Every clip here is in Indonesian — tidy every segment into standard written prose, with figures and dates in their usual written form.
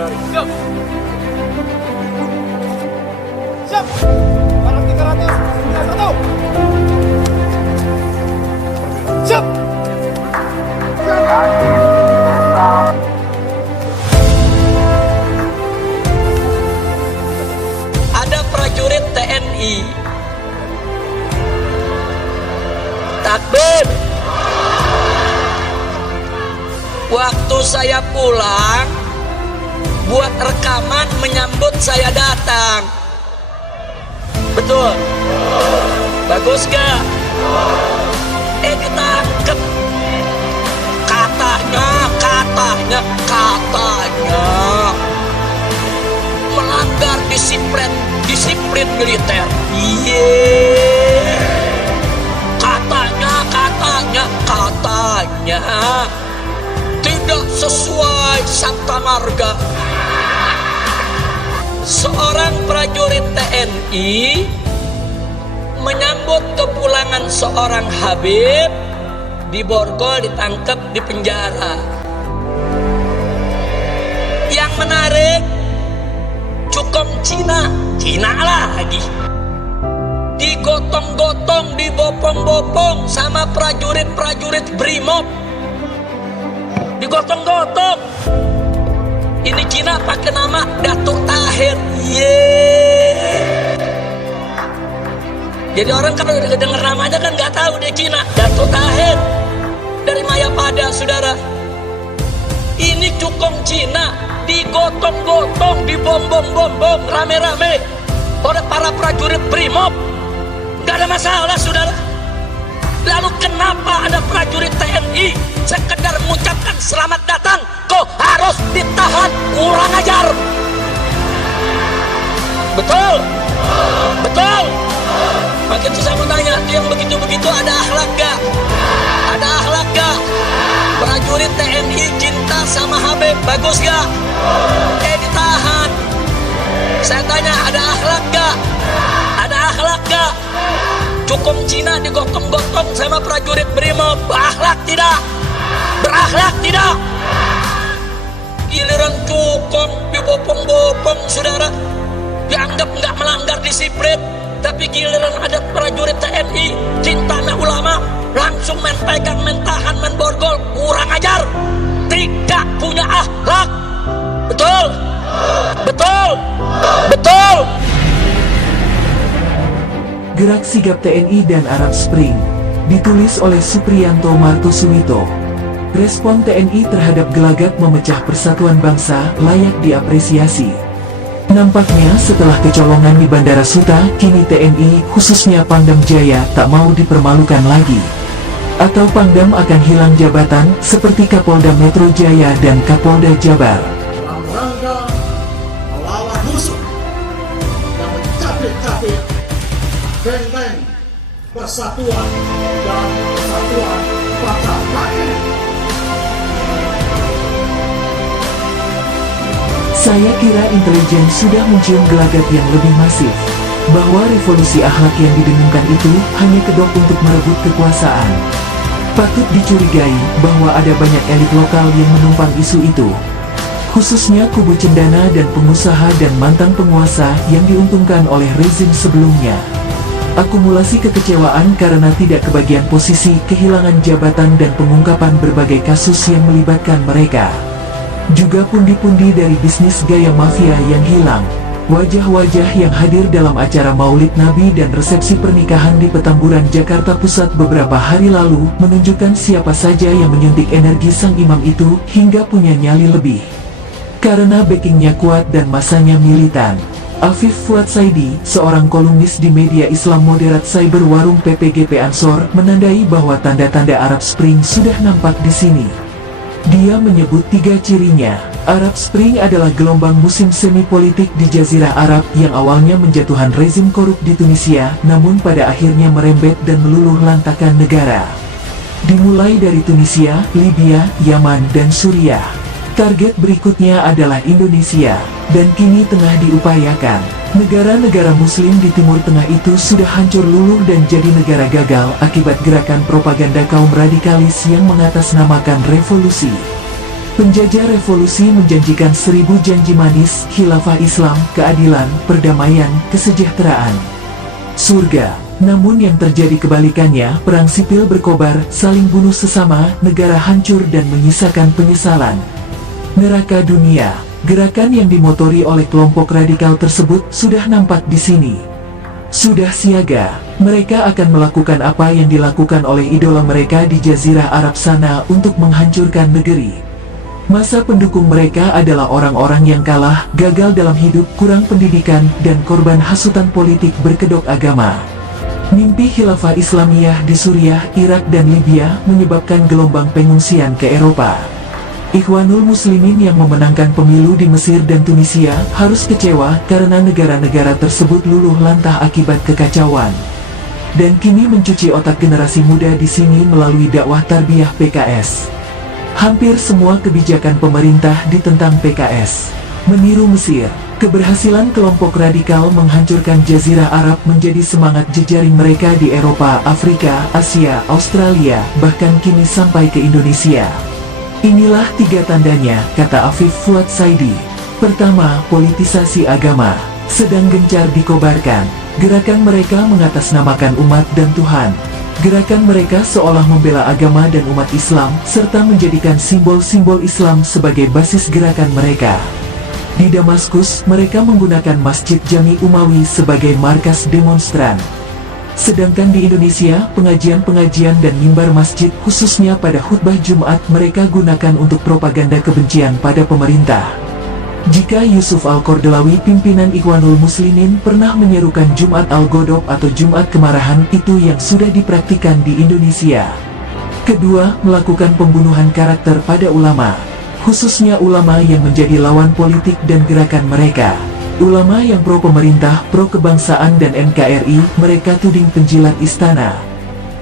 garis. Siap. Siap. Parang 391. Siap. Ada prajurit TNI. Takbir. Waktu saya pulang, buat rekaman menyambut saya datang. Betul? Bagus gak? Ditangkep. Katanya melanggar disiplin militer. Katanya tidak sesuai Sabta Marga. Seorang prajurit TNI menyambut kepulangan seorang Habib di Borgol, ditangkap di penjara. Yang menarik, Cukong Cina lagi digotong-gotong, dibopong-bopong sama prajurit Brimob. Digotong-gotong. Ini Cina pakai nama Datuk Tahir. Jadi orang kalau udah denger namanya kan nggak tahu dia Cina. Datuk Tahir dari Mayapada, saudara. Ini Cukong Cina digotong-gotong, dibom-bom rame-rame oleh para prajurit Brimob. Nggak ada masalah, saudara. Lalu kenapa ada prajurit TNI sekedar mengucapkan selamat datang kok harus ditahan? Kurang ajar. Betul? Makin susah mau tanya, yang begitu-begitu ada akhlak gak? Ada akhlak gak? Prajurit TNI cinta sama Habib, bagus gak? Ditahan. Saya tanya, ada akhlak gak? Ada akhlak gak? Cukong Cina digotong-gotong sama prajurit Brimob. Berakhlak tidak? Berakhlak tidak? Giliran Cukong dibopong-bopong, saudara, dianggap nggak melanggar disiplin. Tapi giliran ada prajurit TNI cinta sama ulama, langsung main pegang, main tahan, main borgol. Kurang ajar. Tidak punya akhlak. Betul? Gerak Sigap TNI dan Arab Spring, ditulis oleh Supriyanto Martosuwito. Respon TNI terhadap gelagat memecah persatuan bangsa layak diapresiasi. Nampaknya setelah kecolongan di Bandara Suta, kini TNI, khususnya Pangdam Jaya, tak mau dipermalukan lagi. Atau Pangdam akan hilang jabatan, seperti Kapolda Metro Jaya dan Kapolda Jabar. Dalam rangka melawan musuh yang mencapik-capik benteng persatuan dan kesatuan bangsa kami. Saya kira intelijen sudah mencium gelagat yang lebih masif, bahwa revolusi akhlak yang didengungkan itu hanya kedok untuk merebut kekuasaan. Patut dicurigai bahwa ada banyak elit lokal yang menumpang isu itu, khususnya kubu cendana dan pengusaha dan mantan penguasa yang diuntungkan oleh rezim sebelumnya. Akumulasi kekecewaan karena tidak kebagian posisi, kehilangan jabatan dan pengungkapan berbagai kasus yang melibatkan mereka. Juga pundi-pundi dari bisnis gaya mafia yang hilang. Wajah-wajah yang hadir dalam acara Maulid Nabi dan resepsi pernikahan di Petamburan, Jakarta Pusat beberapa hari lalu menunjukkan siapa saja yang menyuntik energi sang imam itu hingga punya nyali lebih. Karena backingnya kuat dan masanya militan. Afif Fuad Saidi, seorang kolumnis di media Islam moderat cyber warung PPGP Ansor, menandai bahwa tanda-tanda Arab Spring sudah nampak di sini. Dia menyebut 3 cirinya. Arab Spring adalah gelombang musim semi politik di Jazirah Arab yang awalnya menjatuhkan rezim korup di Tunisia, namun pada akhirnya merembet dan meluluh lantakan negara. Dimulai dari Tunisia, Libya, Yaman, dan Suriah. Target berikutnya adalah Indonesia, dan kini tengah diupayakan. Negara-negara muslim di Timur Tengah itu sudah hancur luluh dan jadi negara gagal akibat gerakan propaganda kaum radikalis yang mengatasnamakan revolusi. Penjajah revolusi menjanjikan 1000 janji manis, khilafah Islam, keadilan, perdamaian, kesejahteraan, surga. Namun yang terjadi kebalikannya, perang sipil berkobar, saling bunuh sesama, negara hancur dan menyisakan penyesalan. Neraka dunia. Gerakan yang dimotori oleh kelompok radikal tersebut sudah nampak di sini. Sudah siaga. Mereka akan melakukan apa yang dilakukan oleh idola mereka di Jazirah Arab sana untuk menghancurkan negeri. Masa pendukung mereka adalah orang-orang yang kalah, gagal dalam hidup, kurang pendidikan, dan korban hasutan politik berkedok agama. Mimpi khilafah Islamiyah di Suriah, Irak, dan Libya menyebabkan gelombang pengungsian ke Eropa. Ikhwanul Muslimin yang memenangkan pemilu di Mesir dan Tunisia harus kecewa karena negara-negara tersebut luluh lantah akibat kekacauan. Dan kini mencuci otak generasi muda di sini melalui dakwah tarbiyah PKS. Hampir semua kebijakan pemerintah ditentang PKS. Meniru Mesir, keberhasilan kelompok radikal menghancurkan Jazirah Arab menjadi semangat jejaring mereka di Eropa, Afrika, Asia, Australia, bahkan kini sampai ke Indonesia. Inilah 3 tandanya, kata Afif Fuad Saidi. Pertama, politisasi agama sedang gencar dikobarkan. Gerakan mereka mengatasnamakan umat dan Tuhan. Gerakan mereka seolah membela agama dan umat Islam, serta menjadikan simbol-simbol Islam sebagai basis gerakan mereka. Di Damaskus, mereka menggunakan Masjid Jami Umawi sebagai markas demonstran. Sedangkan di Indonesia, pengajian-pengajian dan mimbar masjid, khususnya pada khutbah Jumat, mereka gunakan untuk propaganda kebencian pada pemerintah. Jika Yusuf Al-Kordelawi, pimpinan Ikhwanul Muslimin, pernah menyerukan Jumat Al-Ghodab atau Jumat Kemarahan, itu yang sudah dipraktikan di Indonesia. Kedua, melakukan pembunuhan karakter pada ulama, khususnya ulama yang menjadi lawan politik dan gerakan mereka. Ulama yang pro pemerintah, pro kebangsaan dan NKRI, mereka tuding penjilat istana.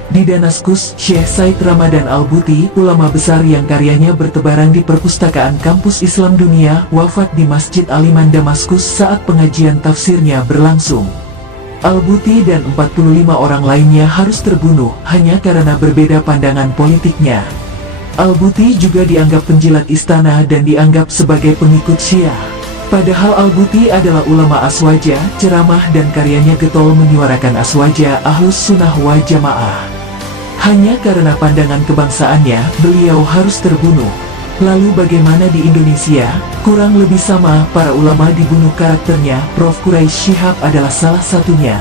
Di Damaskus, Syekh Said Ramadan Al-Buti, ulama besar yang karyanya bertebaran di perpustakaan kampus Islam dunia, wafat di Masjid Aliman Damaskus saat pengajian tafsirnya berlangsung. Al-Buti dan 45 orang lainnya harus terbunuh hanya karena berbeda pandangan politiknya. Al-Buti juga dianggap penjilat istana dan dianggap sebagai pengikut Syiah. Padahal Al-Buti adalah ulama aswaja, ceramah dan karyanya getol menyuarakan aswaja Ahlus Sunnah wal Jamaah. Hanya karena pandangan kebangsaannya, beliau harus terbunuh. Lalu bagaimana di Indonesia? Kurang lebih sama, para ulama dibunuh karakternya. Prof. Quraisy Shihab adalah salah satunya.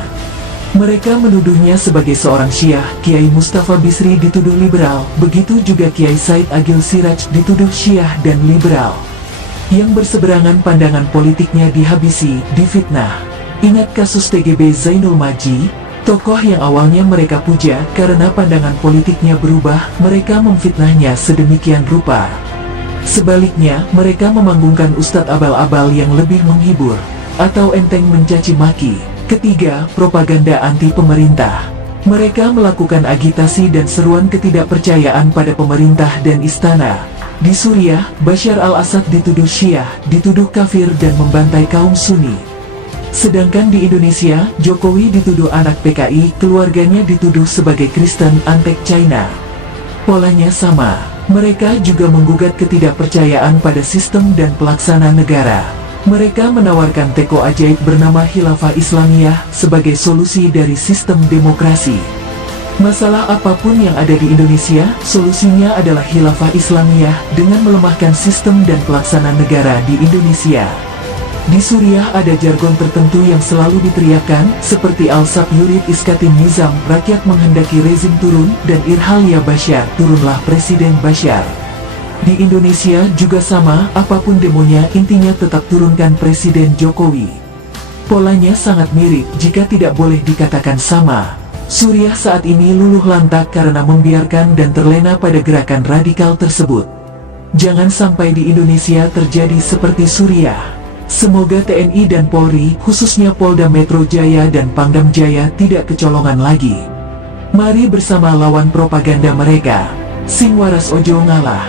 Mereka menuduhnya sebagai seorang Syiah. Kiai Mustafa Bisri dituduh liberal, begitu juga Kiai Said Agil Siraj dituduh Syiah dan liberal. Yang berseberangan pandangan politiknya dihabisi, difitnah. Ingat kasus TGB Zainul Maji? Tokoh yang awalnya mereka puja karena pandangan politiknya berubah, mereka memfitnahnya sedemikian rupa. Sebaliknya, mereka memanggungkan ustadz abal-abal yang lebih menghibur, atau enteng mencaci maki. Ketiga, propaganda anti pemerintah. Mereka melakukan agitasi dan seruan ketidakpercayaan pada pemerintah dan istana. Di Suriah, Bashar al-Assad dituduh Syiah, dituduh kafir dan membantai kaum Sunni. Sedangkan di Indonesia, Jokowi dituduh anak PKI, keluarganya dituduh sebagai Kristen antek China. Polanya sama, mereka juga menggugat ketidakpercayaan pada sistem dan pelaksana negara. Mereka menawarkan teko ajaib bernama Khilafah Islamiyah sebagai solusi dari sistem demokrasi. Masalah apapun yang ada di Indonesia, solusinya adalah Khilafah Islamiyah dengan melemahkan sistem dan pelaksana negara di Indonesia. Di Suriah ada jargon tertentu yang selalu diteriakkan, seperti Al-Sab Yurid Iskatin Nizam, rakyat menghendaki rezim turun, dan Irhal ya Bashar, turunlah Presiden Bashar. Di Indonesia juga sama, apapun demonya, intinya tetap turunkan Presiden Jokowi. Polanya sangat mirip, jika tidak boleh dikatakan sama. Suriah saat ini luluh lantak karena membiarkan dan terlena pada gerakan radikal tersebut. Jangan sampai di Indonesia terjadi seperti Suriah. Semoga TNI dan Polri, khususnya Polda Metro Jaya dan Pangdam Jaya, tidak kecolongan lagi. Mari bersama lawan propaganda mereka. Sing waras ojo ngalah.